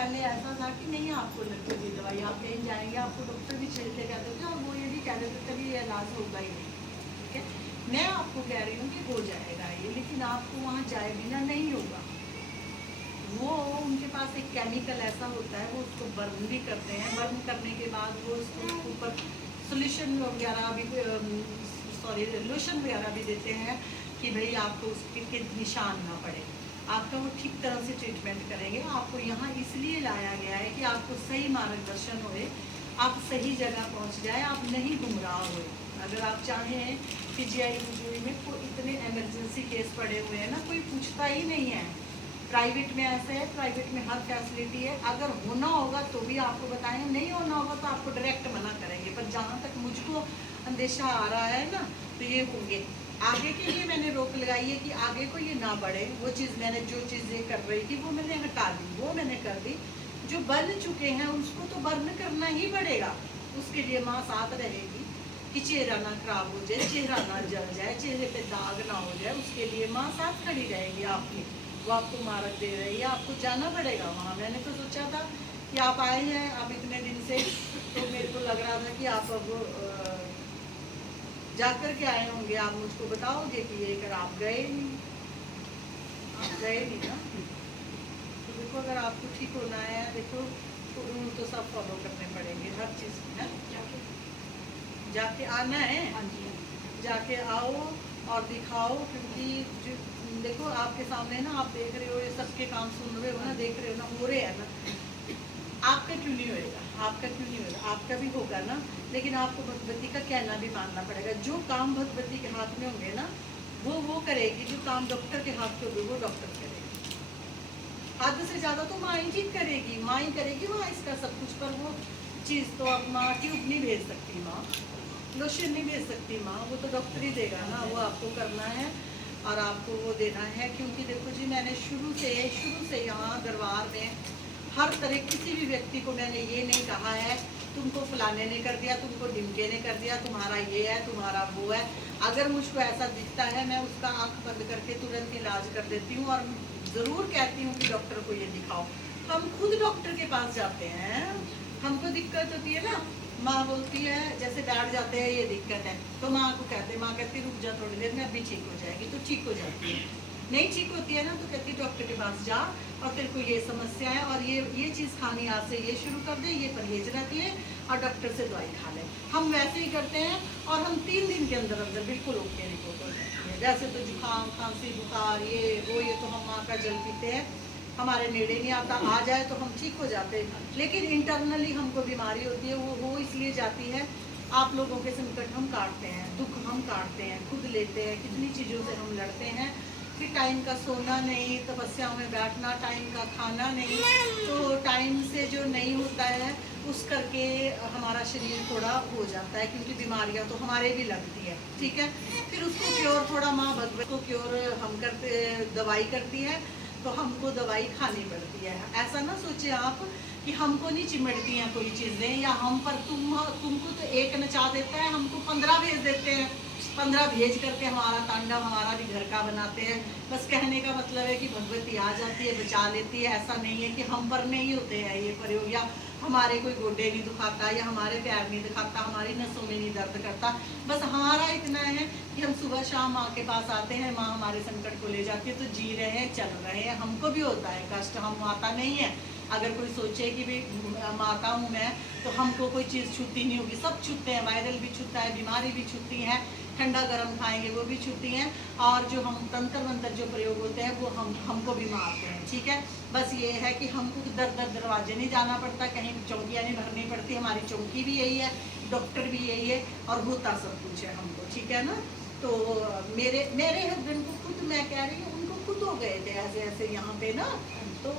पहले ऐसा था कि नहीं आपको लगेगी दवाई, आप कहीं जाएंगे आपको डॉक्टर भी छिड़के कहते थे, और वो ये भी कह देते थे कि ये इलाज होगा ही नहीं। ठीक है, मैं आपको कह रही हूँ कि हो जाएगा ये, लेकिन आपको वहाँ जाए बिना नहीं होगा। वो उनके पास एक केमिकल ऐसा होता है, वो उसको बर्न भी करते हैं, बर्न करने के बाद वो उसको ऊपर सोल्यूशन वगैरह भी, सॉरी लोशन वगैरह भी देते हैं कि भाई आपको उसके निशान ना पड़े, आपका वो ठीक तरह से ट्रीटमेंट करेंगे। आपको यहाँ इसलिए लाया गया है कि आपको सही मार्गदर्शन होए, आप सही जगह पहुँच जाए, आप नहीं गुमराह हुए। अगर आप चाहें कि GI में कोई इतने इमरजेंसी केस पड़े हुए हैं ना, कोई पूछता ही नहीं है। प्राइवेट में ऐसे है, प्राइवेट में हर फैसिलिटी है, अगर होना होगा तो भी आपको बताएंगे, नहीं होना होगा तो आपको डायरेक्ट मना करेंगे। पर जहाँ तक मुझको अंदेशा आ रहा है ना, तो ये होंगे आगे के लिए मैंने रोक लगाई है कि आगे को ये ना बढ़े। वो चीज़ मैंने जो चीज़ें कर रही थी वो मैंने हटा दी, वो मैंने कर दी। जो बन चुके हैं उसको तो बर्न करना ही पड़ेगा, उसके लिए माँ साथ रहेगी कि चेहरा ना खराब हो जाए, चेहरा ना जल जाए, चेहरे पे दाग ना हो जाए, उसके लिए माँ साथ खड़ी रहेगी आपकी। वो आपको मार्ग दे रही है, आपको जाना पड़ेगा वहाँ। मैंने तो सोचा था कि आप आए हैं अब इतने दिन से, तो मेरे को लग रहा था कि आप अब जाकर के आए होंगे, आप मुझको बताओगे कि ये कर, आप गए नहीं, आप गए नहीं ना। तो देखो अगर आपको ठीक होना है, देखो तो रूल तो सब फॉलो करने पड़ेंगे हर चीज़ में। जाके आना है, जाके आओ और दिखाओ, क्योंकि जो देखो आपके सामने ना, आप देख रहे हो, ये सबके काम सुन रहे हो ना, देख रहे हो ना, हो रहे हैं ना, आपका क्यों नहीं होएगा, आपका क्यों नहीं होएगा, आपका भी होगा ना। लेकिन आपको भगवती का कहना भी मानना पड़ेगा। जो काम भगवती के हाथ में होंगे ना, वो करेगी, जो काम डॉक्टर के हाथ में होंगे वो डॉक्टर करेगी। हद से ज़्यादा तो माँ ही ठीक करेगी, माँ ही करेगी माँ इसका सब कुछ। पर वो चीज़ तो अब माँ ट्यूब नहीं भेज सकती, माँ लोशन नहीं भेज सकती, माँ वो तो डॉक्टर ही देगा ना। वो आपको करना है और आपको वो देना है। क्योंकि देखो जी, मैंने शुरू से यहाँ दरबार में हर तरह किसी भी व्यक्ति को मैंने ये नहीं कहा है तुमको फलाने ने कर दिया, तुमको ढिमके ने कर दिया, तुम्हारा ये है, तुम्हारा वो है। अगर मुझको ऐसा दिखता है, मैं उसका आंख बंद करके तुरंत इलाज कर देती हूँ और ज़रूर कहती हूँ कि डॉक्टर को ये दिखाओ। हम खुद डॉक्टर के पास जाते हैं, हमको दिक्कत होती है ना, माँ बोलती है जैसे बैठ जाते हैं ये दिक्कत है, तो माँ को कहते, माँ कहती रुक जा थोड़ी देर में, अभी ठीक हो जाएगी, तो ठीक हो जाती है। नहीं ठीक होती है ना, तो कहती डॉक्टर के पास जा और तेरे को ये समस्या है और ये चीज़ खानी आज से ये शुरू कर दे, ये परहेज रहती है और डॉक्टर से दवाई खा ले। हम वैसे ही करते हैं और हम 3 दिन के अंदर अंदर बिल्कुल ओके रिपोर्ट हो जाती है। वैसे तो जुकाम खांसी बुखार ये तो हम माँ का जल पीते हैं, हमारे नेड़े नहीं आता, आ जाए तो हम ठीक हो जाते हैं। लेकिन इंटरनली हमको बीमारी होती है, वो इसलिए जाती है। आप लोगों के संकट हम काटते हैं, दुख हम काटते हैं, खुद लेते हैं, कितनी चीज़ों से हम लड़ते हैं कि टाइम का सोना नहीं, तपस्याओं में बैठना, टाइम का खाना नहीं, तो टाइम से जो नहीं होता है उस करके हमारा शरीर थोड़ा हो जाता है, क्योंकि बीमारियां तो हमारे भी लगती है। ठीक है, फिर उसको क्योर थोड़ा माँ भगवत को क्योर हम करते, दवाई करती है तो हमको दवाई खानी पड़ती है। ऐसा ना सोचे आप कि हमको नहीं चिमटती हैं कोई चीज़ें, या हम पर तुमको तो एक नचा देता है, हमको 15 भेज देते हैं, 15 भेज करके हमारा तांडव हमारा भी घर का बनाते हैं। बस कहने का मतलब है कि भगवती आ जाती है, बचा लेती है। ऐसा नहीं है कि हम पर नहीं होते हैं ये प्रयोग, या हमारे कोई गोडे नहीं दुखाता, या हमारे पैर नहीं दुखाता, हमारी नसों में नहीं दर्द करता। बस हमारा इतना है कि हम सुबह शाम माँ के पास आते हैं, माँ हमारे संकट को ले जाती है, तो जी रहे हैं, चल रहे हैं। हमको भी होता है कष्ट, हम माता नहीं है। अगर कोई सोचे कि भाई माता हूँ मैं तो हमको कोई चीज़ छूती नहीं होगी, सब छूते हैं। वायरल भी छूता है, बीमारी भी छूती हैं, ठंडा गर्म खाएंगे वो भी छूती हैं, और जो हम तंत्र मंत्र जो प्रयोग होते हैं वो हमको भी मारते हैं। ठीक है, बस ये है कि हमको दर दर दरवाजे नहीं जाना पड़ता, कहीं चौकियाँ नहीं भरनी पड़ती। हमारी चौकी भी यही है, डॉक्टर भी यही है, और होता सब कुछ है हमको। ठीक है ना, तो मेरे हस्बैंड को खुद, मैं कह रही हूँ, उनको खुद हो गए थे ऐसे ऐसे यहाँ पे ना, तो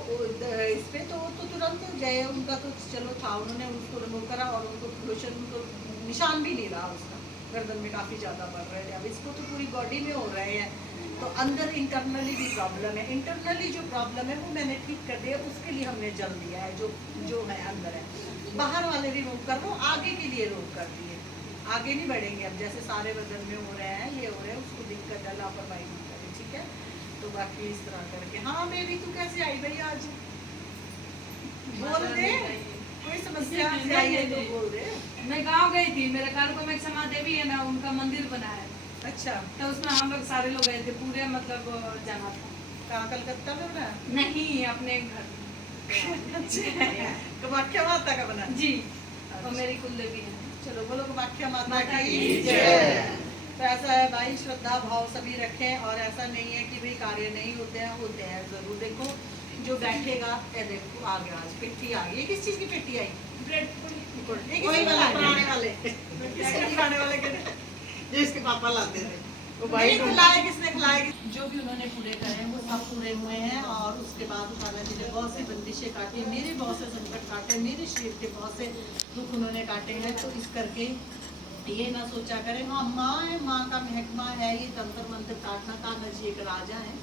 इस पे तो तुरंत गए। उनका तो चलो था, उन्होंने उसको रिमूव करा और उनको लोशन को निशान भी नहीं रहा उसका, गर्दन में काफ़ी ज़्यादा बढ़ रहे थे। अब इसको तो पूरी बॉडी में हो रहे हैं, तो अंदर इंटरनली भी प्रॉब्लम है। इंटरनली जो प्रॉब्लम है वो मैंने ठीक कर दिया, उसके लिए हमने जल दिया है। जो है अंदर है, बाहर वाले रिमूव कर लो, आगे के लिए रोक कर दिए, आगे नहीं बढ़ेंगे। अब जैसे सारे बदन में हो रहे हैं, ये हो रहे हैं, उसको दिक्कत है, लापरवाही नहीं करें। ठीक है, तो बाकी इस तरह करके। हाँ बेबी, तू कैसे आई भाई आज? बोल दे, कोई समस्या आई है तो बोल दे। मैं गांव गई थी, मेरे घर को में एक समा देवी है ना, उनका मंदिर बना है। अच्छा, तो उसमें हम लोग सारे लोग गए थे, पूरे मतलब जाना था। कहाँ कलकत्ता में बना? नहीं, अपने घर में। अच्छा, कामाख्या माता का बना जी, तो मेरी कुल देवी है। चलो बोलो कामाख्या माता माता की की जय। तो ऐसा है भाई, श्रद्धा भाव सभी रखें, और ऐसा नहीं है कि भाई कार्य नहीं होते हैं जरूर। देखो जो बैठेगा, ये देखो आ गया, आज पिट्ठी आ गई। किस चीज की पिट्ठी आई? ब्रेड वही वाला पुराने वाले किसके पुराने वाले के जो इसके पापा लाते थे, वो भाई को खिलाए, किसने खिलाए? जो भी उन्होंने पूरे करे वो सब पूरे हुए हैं। और उसके बाद खाना जी ने बहुत सी बंदिशें काटी, मेरे बहुत से संकट काटे, मेरे शरीर के बहुत से दुख उन्होंने काटे हैं। तो इस करके ये ना सोचा करें हाँ माँ है, माँ का महकमा है, ये तंत्र मंत्र काटना। कान्हा जी एक राजा है,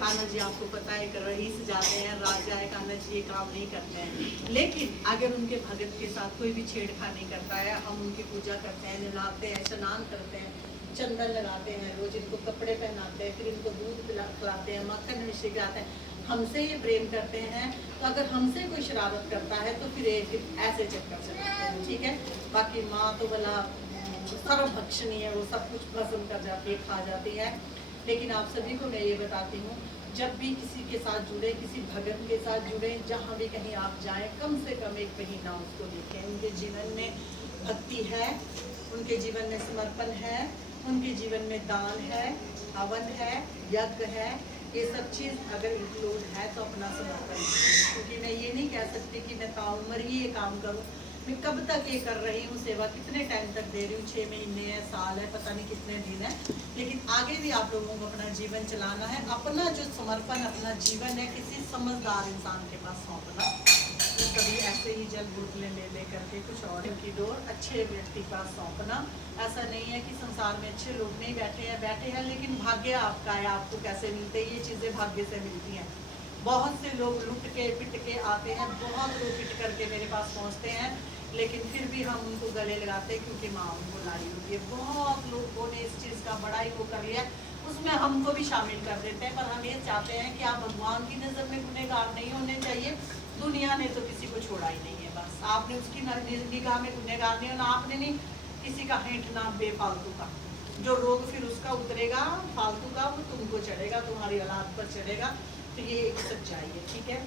कान्हा जी आपको पता है एक रईस जाते हैं, राजा है कान्हा जी, ये काम नहीं करते हैं। लेकिन अगर उनके भगत के साथ कोई भी छेड़खानी करता है, हम उनकी पूजा करते हैं, नहाते हैं, स्नान करते हैं, चंदन लगाते हैं, रोज इनको कपड़े पहनाते हैं, फिर इनको दूध खिलाते हैं, मक्खन मिश्री खिलाते हैं, हमसे ये प्रेम करते हैं। तो अगर हमसे कोई शरारत करता है तो फिर ऐसे चक्कर से करते हैं, ठीक है। बाकी माँ तो भला सर्वभक्षणीय है, वो सब कुछ भस्म कर जाती है, खा जाती है। लेकिन आप सभी को मैं ये बताती हूँ, जब भी किसी के साथ जुड़े, किसी भगत के साथ जुड़े, जहाँ भी कहीं आप जाएं, कम से कम एक महीना उसको देखें। उनके जीवन में भक्ति है, उनके जीवन में समर्पण है, उनके जीवन में दान है, हवन है, यज्ञ है, ये सब चीज़ अगर इंक्लूड है तो अपना समर्पण। क्योंकि मैं ये नहीं कह सकती कि मैं ताउम्र ही ये काम करूँ। मैं कब तक ये कर रही हूँ सेवा, कितने टाइम तक दे रही हूँ, 6 महीने है, साल है, पता नहीं कितने दिन है, लेकिन आगे भी आप लोगों को अपना जीवन चलाना है। अपना जो समर्पण, अपना जीवन है किसी समझदार इंसान के पास सौंपना। तो कभी ऐसे ही जल बोतलें ले करके कुछ और की डोर अच्छे व्यक्ति के पास सौंपना। ऐसा नहीं है कि संसार में अच्छे लोग नहीं बैठे हैं, लेकिन भाग्य आपका है, आपको कैसे मिलते हैं ये चीज़ें, भाग्य से मिलती हैं। बहुत से लोग लुट के पिट के आते हैं, बहुत लोग पिट करके मेरे पास पहुंचते हैं, लेकिन फिर भी हम उनको गले लगाते हैं क्योंकि माँ उनको लाई होती है। बहुत लोगों ने इस चीज़ का बड़ा ही वो कर लिया, उसमें हमको भी शामिल कर देते हैं। पर हम ये चाहते हैं कि आप भगवान की नज़र में गुनहगार नहीं होने चाहिए। दुनिया ने तो किसी को छोड़ा ही नहीं है, बस आपने उसकी निगाह में गुनहगार नहीं होना। आपने नहीं किसी का हेंटना बेफालतू का, जो रोग फिर उसका उतरेगा फालतू का, वो तुमको चढ़ेगा, तुम्हारी औलाद पर चढ़ेगा। तो ये एक सच्चाई है, ठीक है।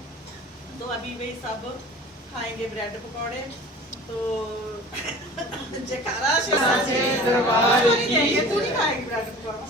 तो अभी वे सब खाएंगे ब्रेड पकौड़े। तो जयकारा शिव दरबार की, तू नहीं खाएगी ब्रेड पकौड़ा?